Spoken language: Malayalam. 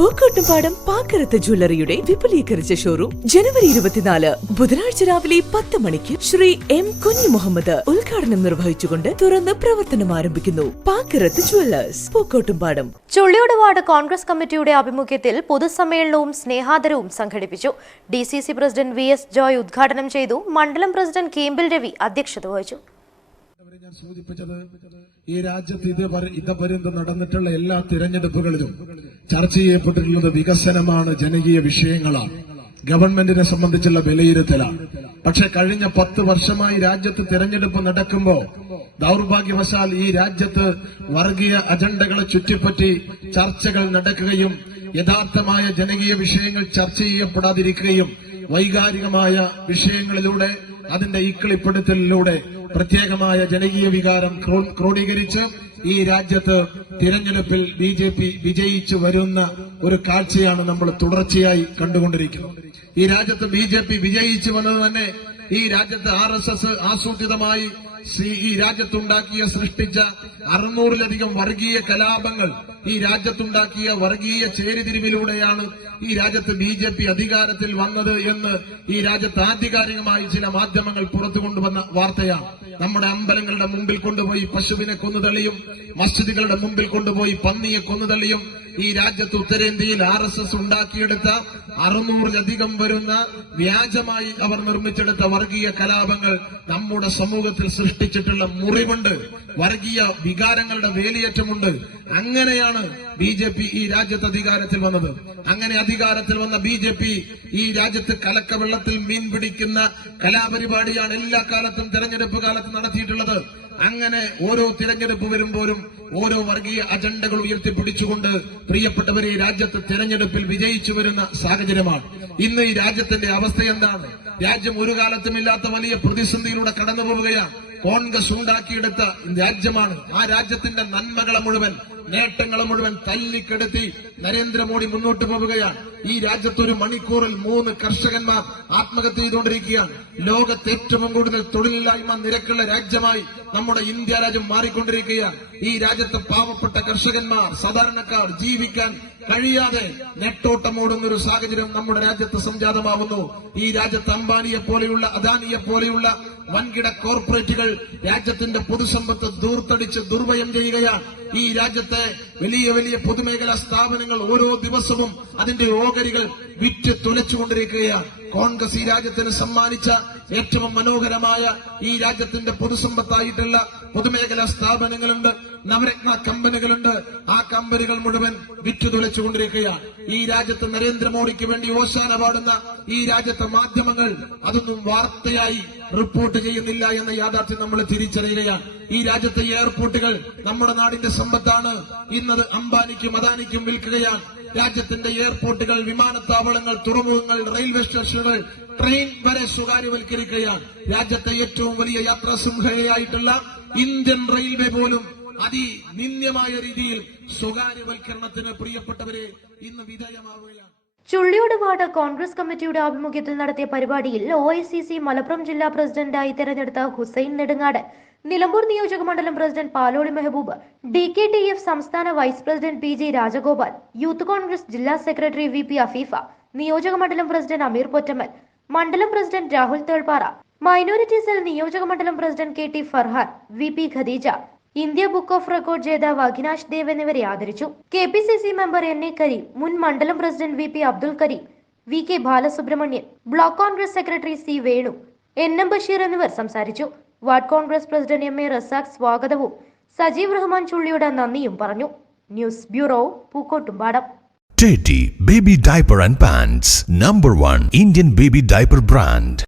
പൂക്കോട്ടുംപാടം പാക്കരത്ത് ജ്വല്ലറിയുടെ വിപുലീകരിച്ച ഷോറൂം ജനുവരി ഇരുപത്തിനാല് ബുധനാഴ്ച രാവിലെ പത്ത് മണിക്ക് ശ്രീ എം കുഞ്ഞു മുഹമ്മദ് ഉദ്ഘാടനം നിർവഹിച്ചുകൊണ്ട് തുറന്ന് പ്രവർത്തനം ആരംഭിക്കുന്നു. പാക്കരത്ത് ജ്വല്ലേഴ്സ് പൂക്കോട്ടുംപാടം. ചുള്ളിയോട് വാർഡ് കോൺഗ്രസ് കമ്മിറ്റിയുടെ ആഭിമുഖ്യത്തിൽ പൊതുസമ്മേളനവും സ്നേഹാദരവും സംഘടിപ്പിച്ചു. D C C president V S Joy ഉദ്ഘാടനം ചെയ്തു. മണ്ഡലം പ്രസിഡന്റ് കേമ്പിൽ രവി അധ്യക്ഷത വഹിച്ചു. ഞാൻ സൂചിപ്പിച്ചത് ഈ രാജ്യത്ത് ഇത് ഇതപര്യന്തം നടന്നിട്ടുള്ള എല്ലാ തിരഞ്ഞെടുപ്പുകളിലും ചർച്ച ചെയ്യപ്പെട്ടിട്ടുള്ളത് വികസനമാണ് ജനകീയ വിഷയങ്ങളാണ്. ഗവൺമെന്റിനെ സംബന്ധിച്ചുള്ള വിലയിരുത്തലാണ്. പക്ഷെ കഴിഞ്ഞ പത്ത് വർഷമായി രാജ്യത്ത് തിരഞ്ഞെടുപ്പ് നടക്കുമ്പോ ദൗർഭാഗ്യവശാൽ ഈ രാജ്യത്ത് വർഗീയ അജണ്ടകളെ ചുറ്റിപ്പറ്റി ചർച്ചകൾ നടക്കുകയും യഥാർത്ഥമായ ജനകീയ വിഷയങ്ങൾ ചർച്ച ചെയ്യപ്പെടാതിരിക്കുകയും വൈകാരികമായ വിഷയങ്ങളിലൂടെ അതിന്റെ ഇക്കിളിപ്പെടുത്തലിലൂടെ പ്രത്യേകമായ ജനകീയ വികാരം ക്രോ- ക്രോഡീകരിച്ച് ഈ രാജ്യത്ത് തിരഞ്ഞെടുപ്പിൽ ബി ജെ പി വിജയിച്ചു വരുന്ന ഒരു കാഴ്ചയാണ് നമ്മൾ തുടർച്ചയായി കണ്ടുകൊണ്ടിരിക്കുന്നത്. ഈ രാജ്യത്ത് ബി ജെ പി വിജയിച്ചു വന്നത് തന്നെ ഈ രാജ്യത്ത് ആർ എസ് എസ് ആസൂത്രിതമായി ശ്രീ- ഈ രാജ്യത്തുണ്ടാക്കിയ സൃഷ്ടിച്ച അറുന്നൂറിലധികം വർഗീയ കലാപങ്ങൾ ഈ രാജ്യത്തുണ്ടാക്കിയ വർഗീയ ചേരിതിരിവിലൂടെയാണ് ഈ രാജ്യത്ത് ബി ജെ പി അധികാരത്തിൽ വന്നത് എന്ന് ഈ രാജ്യത്ത് ആധികാരികമായി ചില മാധ്യമങ്ങൾ പുറത്തു കൊണ്ടുവന്ന വാർത്തയാണ്. നമ്മുടെ അമ്പലങ്ങളുടെ മുമ്പിൽ കൊണ്ടുപോയി പശുവിനെ കൊന്നുതള്ളിയും മസ്ജിദുകളുടെ മുമ്പിൽ കൊണ്ടുപോയി പന്നിയെ കൊന്നുതള്ളിയും ഈ രാജ്യത്ത് ഉത്തരേന്ത്യയിൽ ആർ എസ് എസ് ഉണ്ടാക്കിയെടുത്ത അറുന്നൂറിലധികം വരുന്ന വ്യാജമായി അവർ നിർമ്മിച്ചെടുത്ത വർഗീയ കലാപങ്ങൾ നമ്മുടെ സമൂഹത്തിൽ സൃഷ്ടിച്ചിട്ടുള്ള മുറിവുണ്ട്. വർഗീയ വികാരങ്ങളുടെ വേലിയേറ്റമുണ്ട്. അങ്ങനെയാണ് ബി ജെ പി ഈ രാജ്യത്ത് അധികാരത്തിൽ വന്നത്. അങ്ങനെ അധികാരത്തിൽ വന്ന ബി ജെ പി ഈ രാജ്യത്ത് കലക്ക വെള്ളത്തിൽ മീൻ പിടിക്കുന്ന കലാപരിപാടിയാണ് എല്ലാ കാലത്തും തെരഞ്ഞെടുപ്പ് കാലത്ത് നടത്തിയിട്ടുള്ളത്. അങ്ങനെ ഓരോ തിരഞ്ഞെടുപ്പ് വരുമ്പോഴും ഓരോ വർഗീയ അജണ്ടകൾ ഉയർത്തിപ്പിടിച്ചുകൊണ്ട് പ്രിയപ്പെട്ടവരെ രാജ്യത്ത് തിരഞ്ഞെടുപ്പിൽ വിജയിച്ചു വരുന്ന സാഹചര്യമാണ്. ഇന്ന് ഈ രാജ്യത്തിന്റെ അവസ്ഥ എന്താണ്? രാജ്യം ഒരു കാലത്തുമില്ലാത്ത വലിയ പ്രതിസന്ധിയിലൂടെ കടന്നു പോവുകയാണ് കോൺഗ്രസ് ഉണ്ടാക്കിയെടുത്ത രാജ്യമാണ് ആ രാജ്യത്തിന്റെ നന്മകളെ മുഴുവൻ നേട്ടങ്ങളെ മുഴുവൻ തല്ലിക്കെടുത്തി നരേന്ദ്രമോദി മുന്നോട്ട് പോവുകയാണ്. ഈ രാജ്യത്ത് ഒരു മണിക്കൂറിൽ മൂന്ന് കർഷകന്മാർ ആത്മഹത്യ ചെയ്തുകൊണ്ടിരിക്കുകയാണ്. ലോകത്ത് ഏറ്റവും കൂടുതൽ തൊഴിലില്ലായ്മ നിരക്കുള്ള രാജ്യമായി നമ്മുടെ ഇന്ത്യ രാജ്യം മാറിക്കൊണ്ടിരിക്കുകയാണ്. ഈ രാജ്യത്ത് പാവപ്പെട്ട കർഷകന്മാർ സാധാരണക്കാർ ജീവിക്കാൻ കഴിയാതെ നെട്ടോട്ടമോടുന്ന ഒരു സാഹചര്യം നമ്മുടെ രാജ്യത്ത് സംജാതമാവുന്നു. ഈ രാജ്യത്ത് അംബാനിയെ പോലെയുള്ള അദാനിയെ പോലെയുള്ള വൻകിട കോർപ്പറേറ്റുകൾ രാജ്യത്തിന്റെ പൊതുസമ്പത്ത് ദൂർത്തടിച്ച് ദുർവയം ചെയ്യുകയാണ്. ഈ രാജ്യത്തെ വലിയ വലിയ പൊതുമേഖലാ സ്ഥാപനങ്ങൾ ഓരോ ദിവസവും അതിന്റെ ഓഹരികൾ വിറ്റ് തുലച്ചുകൊണ്ടിരിക്കുകയാണ്. കോൺഗ്രസ് ഈ രാജ്യത്തിന് സമ്മാനിച്ച ഏറ്റവും മനോഹരമായ ഈ രാജ്യത്തിന്റെ പൊതുസമ്പത്തായിട്ടുള്ള പൊതുമേഖലാ സ്ഥാപനങ്ങളുണ്ട് നവരത്ന കമ്പനികളുണ്ട്. ആ കമ്പനികൾ മുഴുവൻ വിറ്റു തുലച്ചുകൊണ്ടിരിക്കുകയാണ് ഈ രാജ്യത്ത് നരേന്ദ്രമോദിക്ക് വേണ്ടി ഓശാന പാടുന്ന ഈ രാജ്യത്തെ മാധ്യമങ്ങൾ അതൊന്നും വാർത്തയായി റിപ്പോർട്ട് ചെയ്യുന്നില്ല എന്ന യാഥാർത്ഥ്യം നമ്മൾ തിരിച്ചറിയുകയാണ്. ഈ രാജ്യത്തെ എയർപോർട്ടുകൾ നമ്മുടെ നാടിന്റെ സമ്പത്താണ്. ഇന്നത് അംബാനിക്കും അദാനിക്കും വിൽക്കുകയാണ്. രാജ്യത്തിന്റെ എയർപോർട്ടുകൾ വിമാനത്താവളങ്ങൾ തുറമുഖങ്ങൾ റെയിൽവേ സ്റ്റേഷനുകൾ ട്രെയിൻ വരെ സ്വകാര്യവൽക്കരിക്കുകയാണ്. രാജ്യത്തെ ഏറ്റവും വലിയ യാത്രാ ശൃംഖലയായിട്ടുള്ള ഇന്ത്യൻ റെയിൽവേ പോലും അതിനിന്ദ്യമായ രീതിയിൽ സ്വകാര്യവൽക്കരണത്തിന് പ്രിയപ്പെട്ടവരെ ഇന്ന് വിധേയമാവുകയാണ്. ചുള്ളിയോട് വാർഡ് കോൺഗ്രസ് കമ്മിറ്റിയുടെ ആഭിമുഖ്യത്തിൽ നടത്തിയ പരിപാടിയിൽ O I C C Malappuram ജില്ലാ പ്രസിഡന്റായി തെരഞ്ഞെടുത്ത ഹുസൈൻ നെടുങ്ങാട് നിലമ്പൂർ നിയോജക മണ്ഡലം president Paloli Mehboob D K T F സംസ്ഥാന vice president P G Rajagopal youth Congress ജില്ലാ സെക്രട്ടറി വി പി അഫീഫ നിയോജക മണ്ഡലം പ്രസിഡന്റ് അമീർ പൊറ്റമ്മൽ മണ്ഡലം president Rahul Thelppara minority cell നിയോജക മണ്ഡലം president K T Farhan V P Khadeeja India book of record ജേതാവ് അഖിനാഷ് ദേവ് എന്നിവരെ ആദരിച്ചു. K P C C member N A Kareem മുൻ മണ്ഡലം president V P Abdul Kareem V K Balasubramanian block Congress secretary C Venu N M Basheer എന്നിവർ സംസാരിച്ചു. Ward Congress president M A Razak സ്വാഗതവും സജീവ് റഹ്മാൻ ചുള്ളിയുടെ നന്ദിയും പറഞ്ഞു. News bureau Pookkottumpadam. Teddy Baby Diaper and Pants, number one Indian baby diaper brand.